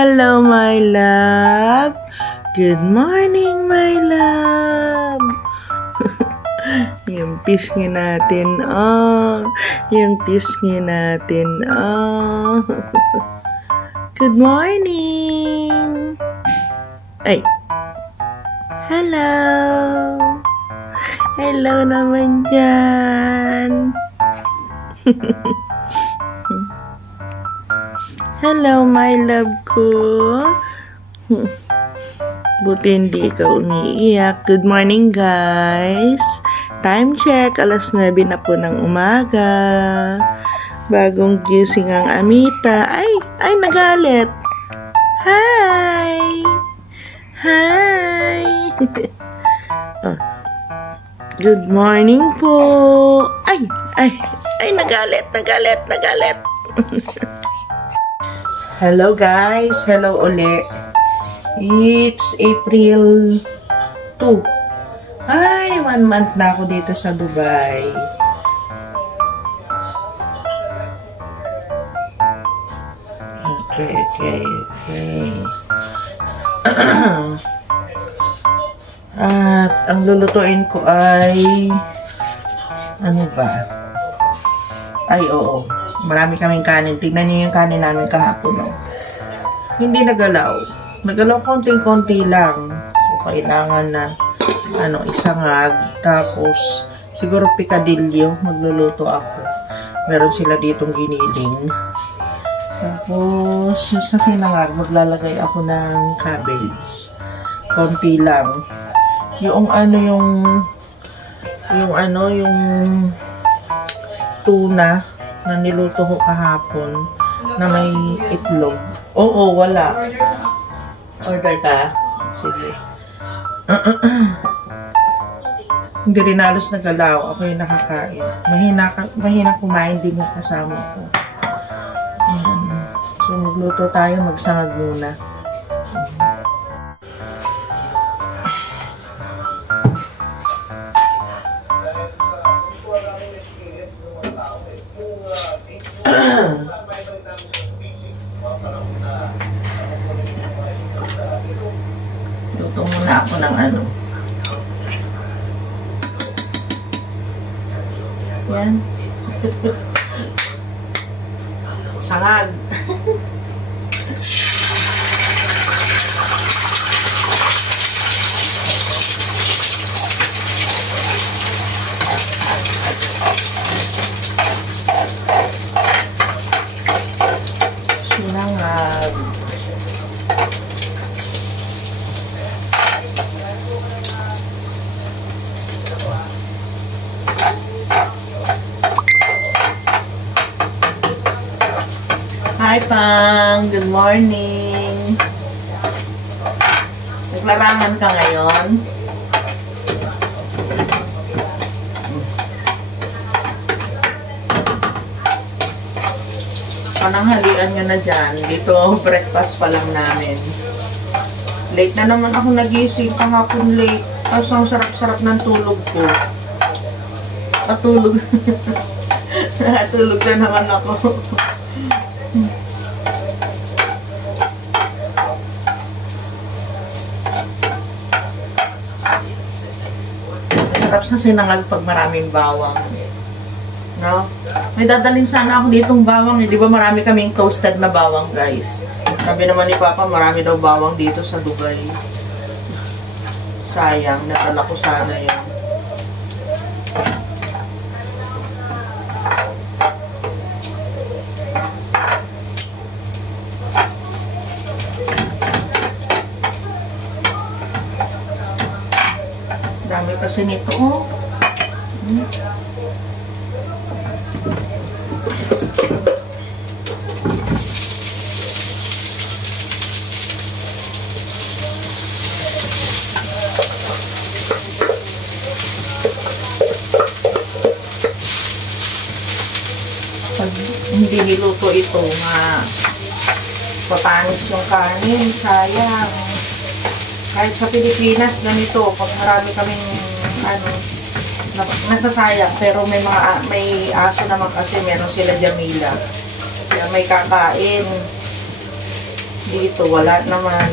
Hello, my love. Good morning, my love. Yung pisngi natin, oh. Yung pisngi natin, oh. Good morning. Ay. Hello. Hello naman dyan. Hello, my love ko. Buti hindi ikaw umiiyak. Good morning, guys. Time check. Alas 9 na po ng umaga. Bagong gising ang Amita. Ay, nagalit. Hi. Hi. Oh. Good morning po. Ay, nagalit. Hello guys, hello uli. It's April 2. Ay, 1 month na ako dito sa Dubai. Okay. At ang lulutuin ko ay ano ba? Ay, oo. Marami kaming kanin. Tignan niyo yung kanin namin kahapon. No? Hindi nagalaw. Nagalaw konting-konti lang. So, kailangan na isangag. Tapos, siguro picadillo. Magluluto ako. Meron sila ditong giniling. Tapos, sa sinangag, maglalagay ako ng cabbage. Konti lang. Yung tuna na niluto ko kahapon na may itlog. Oo, wala. Order ka? Sige. Hindi rin halos nagalaw. Ako yung nakakain. Mahina kumain din yung kasama ko. Ayan. So, magluto tayo. Magsangag muna. Luto muna ako ng yan. Sangag. Sinangag. Hi, Pang. Good morning. Naglarangan ka ngayon? Pananghalian nyo na dyan. Dito, breakfast pa lang namin. Late na naman ako nagising. Kahapon late. Tapos ang sarap-sarap ng tulog ko. Patulog. Natulog na naman ako. Sarap sa sinangag pag maraming bawang. No? May dadalhin sana ako ditong bawang. Di ba marami kaming toasted na bawang, guys? Sabi naman ni Papa, marami daw bawang dito sa Dubai. Sayang, nadala ko sana yun. Dami kasi nito, oh. Pag hindi niluto ito, papanis yung kanin, sayang. Kahit sa Pilipinas, ganito, pag marami kaming, nasasayang, pero may aso naman kasi, meron sila Jamila. Kaya may kakain. Dito, wala naman.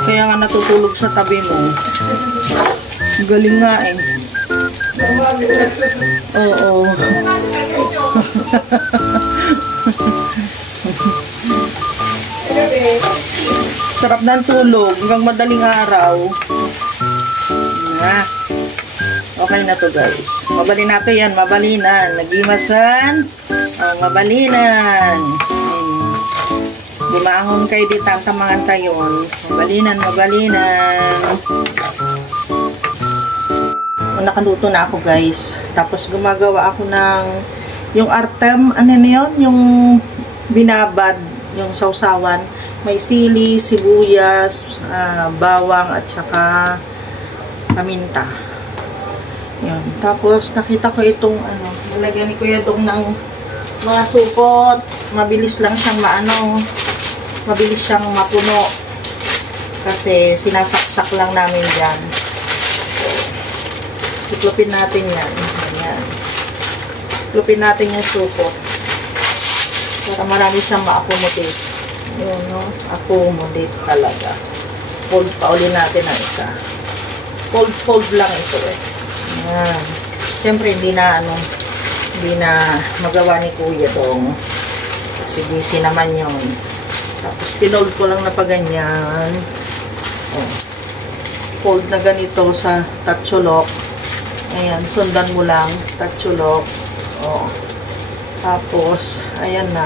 Kaya nga natutulog sa tabi mo. Galing nga eh. Oo. Sarap ng tulog hanggang madaling araw. Okay na to guys. Mabalin natin yan. Mabalinan. Nagimasan. Mabalinan. Limangon kayo di tantamangan tayon. Mabalinan, mabalinan. Nakaluto na ako guys. Tapos gumagawa ako ng yung artem, ano na yun? Yung binabad, yung sausawan. May sili, sibuyas, bawang at saka paminta. Yun. Tapos nakita ko itong ano, nilagyan ni Kuya Dong ng mga supot. Mabilis lang siyang mabilis siyang mapuno kasi sinasaksak lang namin dyan. Iklopin natin yan. Ayan. Iklopin natin yung supot para marami siyang ma-accommodate. Yun, no? Accommodate talaga. Fold pa uli natin ang isa. Fold lang ito eh. Ayan. Siyempre hindi na magawa ni Kuya Dong kasi busy naman yun. Tapos pinold ko lang na pa ganyan. Fold na ganito sa tatsulok. Ayan, sundan mo lang tatsulok. Tapos ayan na.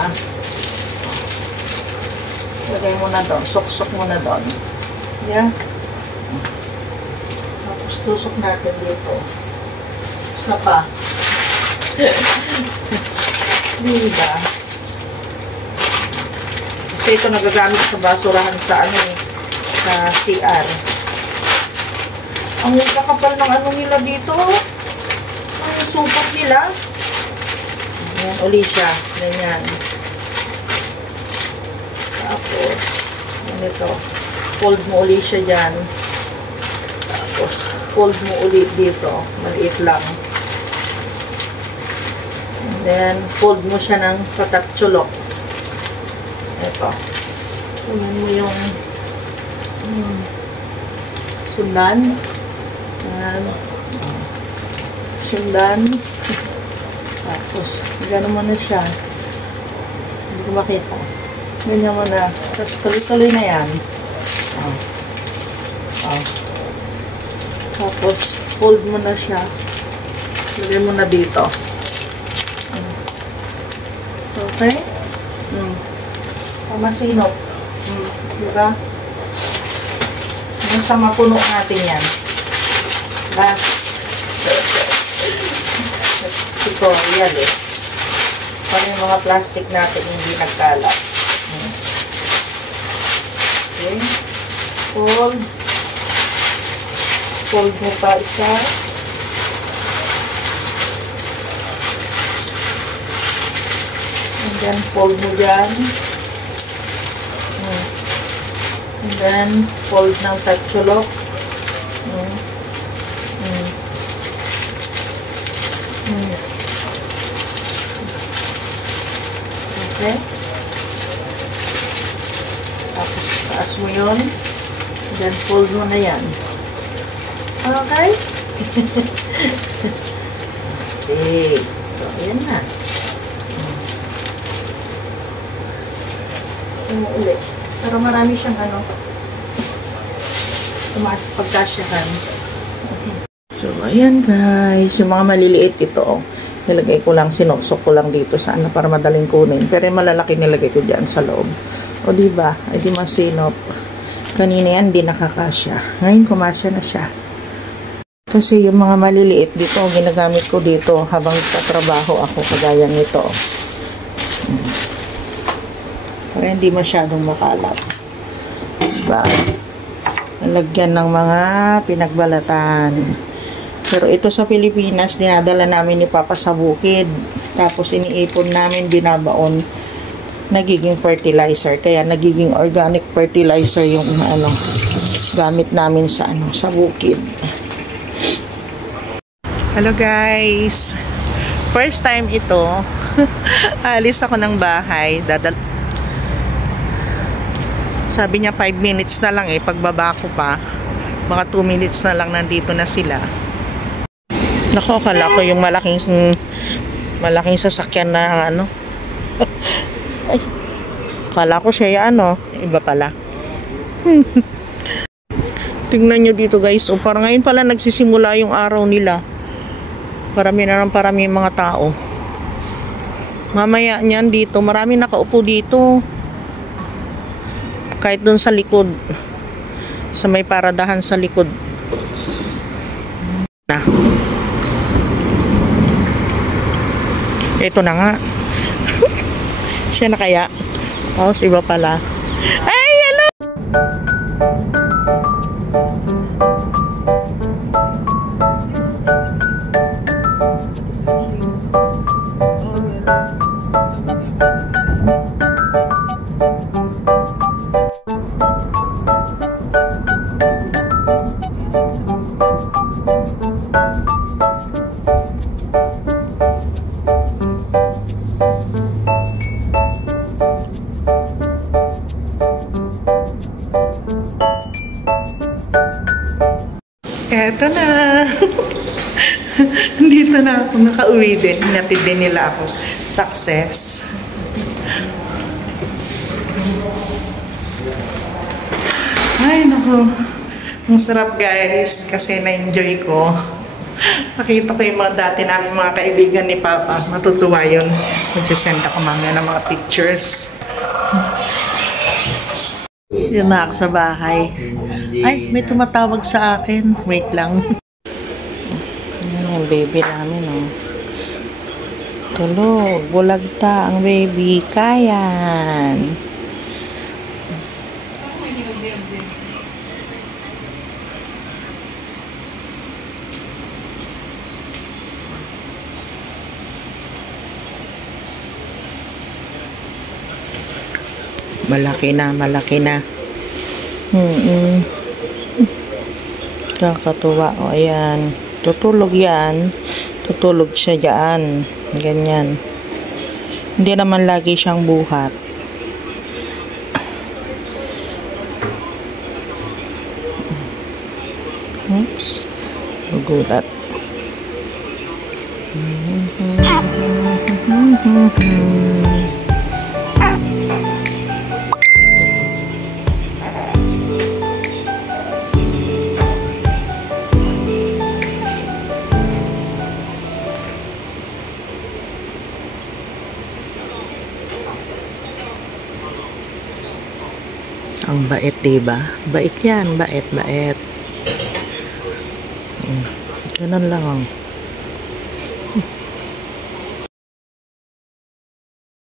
Lagay mo na doon. Sok-sok mo na doon. Yan. Tapos tusok natin dito. Isa pa. Diba? Kasi ito nagagamit sa basurahan sa ano eh. Sa CR. Ang kakapal ng ano nila dito. Ang supot nila. Ayan, uli siya. Ganyan. Tapos, ganito. Fold mo uli siya dyan. Tapos, fold mo uli dito. Maliit lang. And then, fold mo siya ng patatsulok. Ito. Tingnan mo yung sundan. Ayan. Sundan. Tapos, gano'n mo na siya. Hindi ko makita. Ganyan mo na. Tapos, tuloy-tuloy na yan. Tapos, fold mo na siya. Lagay mo na dito. Okay? Pamasinop. Diba? Basta mapuno natin yan. Last. Ito, yan eh. Para yung mga plastic natin hindi nagkalat. Okay. Fold. Fold mo pa isa. And then, fold mo dyan. And then, fold ng tatsulok. Okay. Tapos, taas mo yun. Then, fold mo na yan. Okay? Okay. So, ayan na. Ulit. Pero marami siyang ano. Pagkasyahan. So, ayan guys. Yung mga maliliit ito. Nilagay ko lang, sinoksok ko lang dito sa ano para madaling kunin. Pero yung malalaki nilagay ko dyan sa loob. O diba? Ay di masinop. Kanina yan, di nakakasya. Ngayon, kumasya na siya. Kasi yung mga maliliit dito, ginagamit ko dito habang tatrabaho ako, kagaya nito. Para hindi masyadong makalat. Diba? Nalagyan ng mga pinagbalatan. Pero ito sa Pilipinas, dinadala namin ni Papa sa bukid. Tapos iniipon namin, binabaon. Nagiging fertilizer. Kaya nagiging organic fertilizer yung ano, gamit namin sa ano, sa bukid. Hello guys. First time ito. Alis ako ng bahay. Sabi niya 5 minutes na lang eh. Pagbaba ko pa, mga 2 minutes na lang nandito na sila. Nako, akala ko yung malaking sasakyan na ano. Ay, akala ko siya ano, iba pala. Tingnan nyo dito guys, o parang ngayon pala nagsisimula yung araw nila. Parami na ng parami mga tao. Mamaya niyan dito, marami nakaupo dito. Kahit dun sa likod. Sa may paradahan sa likod. Na. Ito na nga. Siya na kaya? Oh, iba pala. Ay, hello! Eto na. Dito na ako nakauwi din. Hinatid din nila ako. Success. Ay, naku. Ang sarap guys. Kasi na-enjoy ko. Nakita ko yung mga dati namin mga kaibigan ni Papa. Matutuwa yun. Magsisend ako mamaya ng mga pictures. Yun na ako sa bahay. Ay, may tumatawag sa akin. Wait lang. Yan yung baby namin, oh. Tulog. Bulagta ang baby. Kayan. Malaki na, malaki na. Kakatuwa. O, ayan. Tutulog yan. Tutulog siya dyan. Ganyan. Hindi naman lagi siyang buhat. Oops. Gulat. Ang bait, diba? Bait yan. Bait, bait. Ganun lang, oh.